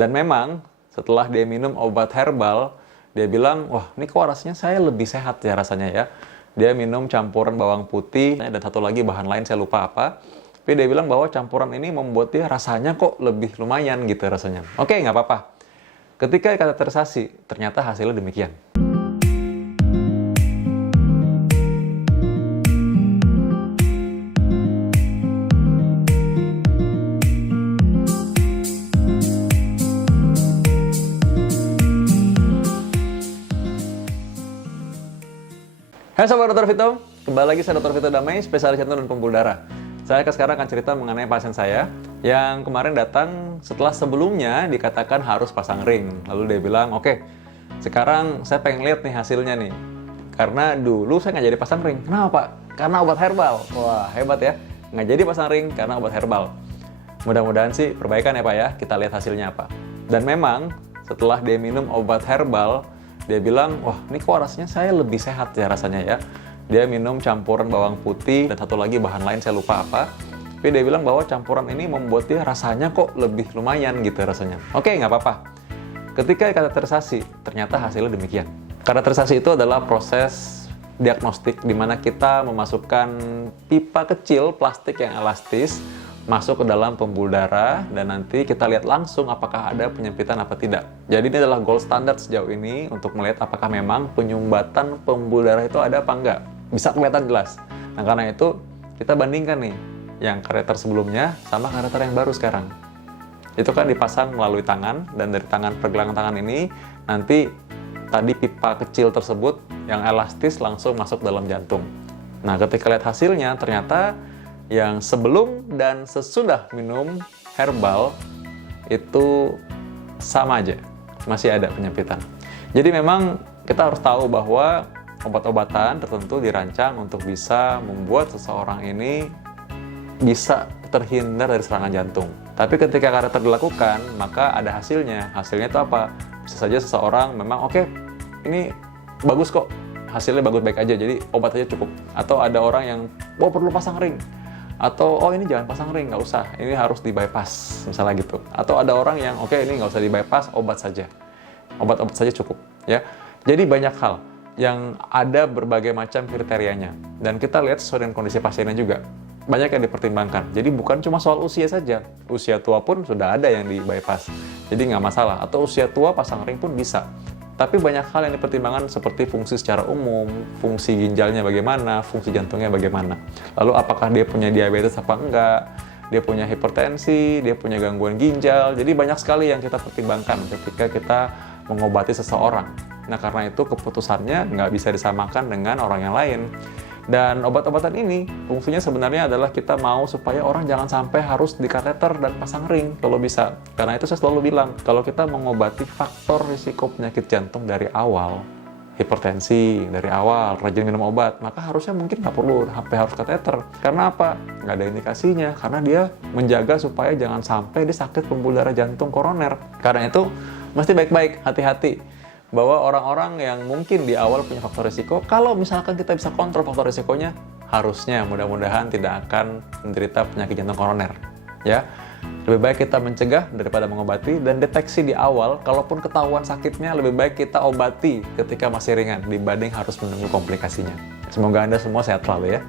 Dan memang setelah dia minum obat herbal, dia bilang, wah ini kok rasanya saya lebih sehat ya rasanya ya. Dia minum campuran bawang putih dan satu lagi bahan lain saya lupa apa. Tapi dia bilang bahwa campuran ini membuat dia rasanya kok lebih lumayan gitu rasanya. Oke, nggak apa-apa. Ketika kateterisasi, ternyata hasilnya demikian. Hai Sobat Dr. Vito, kembali lagi saya Dr. Vito Damai, spesialis jantung dan pembuluh darah. Saya sekarang akan cerita mengenai pasien saya yang kemarin datang setelah sebelumnya dikatakan harus pasang ring. Lalu dia bilang, oke, sekarang saya pengen lihat nih hasilnya nih. Karena dulu saya nggak jadi pasang ring. Kenapa Pak? Karena obat herbal. Wah, hebat ya. Nggak jadi pasang ring karena obat herbal. Mudah-mudahan sih perbaikan ya Pak ya, kita lihat hasilnya apa. Dan memang setelah dia minum obat herbal, dia bilang, wah ini kok rasanya saya lebih sehat ya rasanya ya. Dia minum campuran bawang putih dan satu lagi bahan lain saya lupa apa. Tapi dia bilang bahwa campuran ini membuat dia rasanya kok lebih lumayan gitu rasanya. Oke, nggak apa-apa. Ketika kateterisasi, ternyata hasilnya demikian. Kateterisasi itu adalah proses diagnostik di mana kita memasukkan pipa kecil plastik yang elastis masuk ke dalam pembuluh darah dan nanti kita lihat langsung apakah ada penyempitan apa tidak. Jadi ini adalah gold standard sejauh ini untuk melihat apakah memang penyumbatan pembuluh darah itu ada apa enggak. Bisa kelihatan jelas. Nah karena itu kita bandingkan nih yang kateter sebelumnya sama kateter yang baru sekarang. Itu kan dipasang melalui tangan dan dari pergelangan tangan ini nanti tadi pipa kecil tersebut yang elastis langsung masuk dalam jantung. Nah ketika lihat hasilnya ternyata yang sebelum dan sesudah minum herbal itu sama aja, masih ada penyempitan. Jadi memang kita harus tahu bahwa obat-obatan tertentu dirancang untuk bisa membuat seseorang ini bisa terhindar dari serangan jantung. Tapi ketika kateter dilakukan, maka ada hasilnya. Hasilnya itu apa? Bisa saja seseorang memang oke, ini bagus kok, hasilnya bagus-baik aja, jadi obat aja cukup. Atau ada orang yang, perlu pasang ring. Atau, ini jangan pasang ring, nggak usah, ini harus di bypass, misalnya gitu. Atau ada orang yang, oke ini nggak usah di bypass, obat saja. Obat-obat saja cukup, ya. Jadi banyak hal yang ada berbagai macam kriterianya. Dan kita lihat sesuai dengan kondisi pasiennya juga. Banyak yang dipertimbangkan. Jadi bukan cuma soal usia saja. Usia tua pun sudah ada yang di bypass. Jadi nggak masalah. Atau usia tua pasang ring pun bisa. Tapi banyak hal yang dipertimbangkan seperti fungsi secara umum, fungsi ginjalnya bagaimana, fungsi jantungnya bagaimana. Lalu apakah dia punya diabetes apa enggak, dia punya hipertensi, dia punya gangguan ginjal. Jadi banyak sekali yang kita pertimbangkan ketika kita mengobati seseorang. Nah karena itu keputusannya nggak bisa disamakan dengan orang yang lain. Dan obat-obatan ini fungsinya sebenarnya adalah kita mau supaya orang jangan sampai harus dikateter dan pasang ring kalau bisa. Karena itu saya selalu bilang, kalau kita mengobati faktor risiko penyakit jantung dari awal, hipertensi dari awal, rajin minum obat, maka harusnya mungkin nggak perlu sampai harus kateter. Karena apa? Nggak ada indikasinya. Karena dia menjaga supaya jangan sampai dia sakit pembuluh darah jantung koroner. Karena itu mesti baik-baik, hati-hati. Bahwa orang-orang yang mungkin di awal punya faktor risiko, kalau misalkan kita bisa kontrol faktor risikonya, harusnya mudah-mudahan tidak akan menderita penyakit jantung koroner. Ya, lebih baik kita mencegah daripada mengobati dan deteksi di awal. Kalaupun ketahuan sakitnya, lebih baik kita obati ketika masih ringan dibanding harus menunggu komplikasinya. Semoga Anda semua sehat selalu ya.